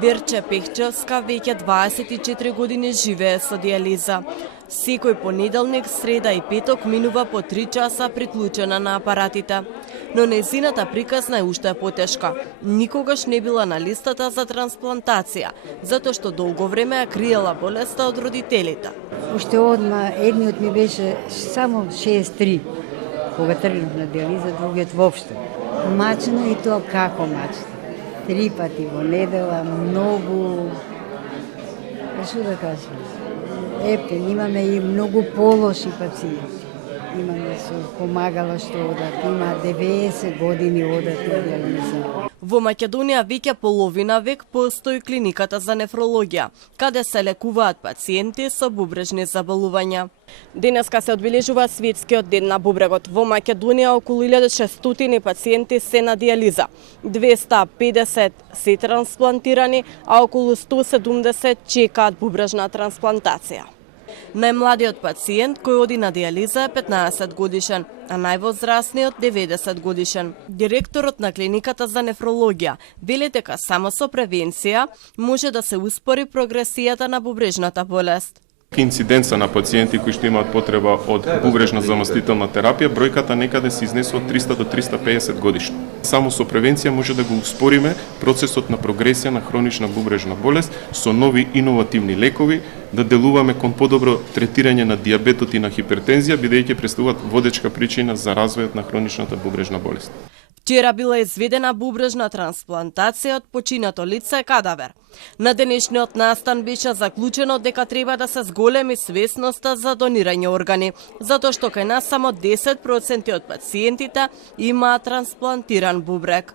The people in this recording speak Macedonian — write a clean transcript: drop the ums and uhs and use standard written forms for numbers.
Верче Пехчевска веќе 24 години живее со дијализа. Секој понеделник, среда и петок минува по 3 часа приклучена на апаратите. Но нејзината приказна е уште потешка. Никогаш не била на листата за трансплантација, затоа што долго време ја криела болеста од родителите. Уште одма едниот ми беше само 63, кога тргнав на дијализа, другиот воопшто. Мачно и тоа како мачно. 3 пати во недела, многу, што да кажам, имаме и многу полоши пациенти. Имаме со помагало што одат, има 90 години одат на дијализа. Во Македонија веќе половина век постои клиниката за нефрологија, каде се лекуваат пациенти со бубрежни заболувања. Денеска се одбележува светскиот ден на бубрегот. Во Македонија околу 1600 пациенти се на дијализа, 250 се трансплантирани, а околу 170 чекаат бубрежна трансплантација. Најмладиот пациент кој оди на дијализа е 15 годишен, а највозрастниот 90 годишен. Директорот на клиниката за нефрологија вели дека само со превенција може да се успори прогресијата на бубрежната болест. Инциденца на пациенти кои што имаат потреба од бубрежна заместителна терапија, бројката некаде се изнесува од 300 до 350 годишно. Само со превенција може да го успориме процесот на прогресија на хронична бубрежна болест со нови иновативни лекови, да делуваме кон подобро третирање на дијабетот и на хипертензија, бидејќи представуваат водечка причина за развојот на хроничната бубрежна болест. Вчера била изведена бубрежна трансплантација од починато лице кадавер. На денешниот настан беше заклучено дека треба да се зголеми свесноста за донирање органи, затоа што кај нас само 10% од пациентите имаат трансплантиран бубрек.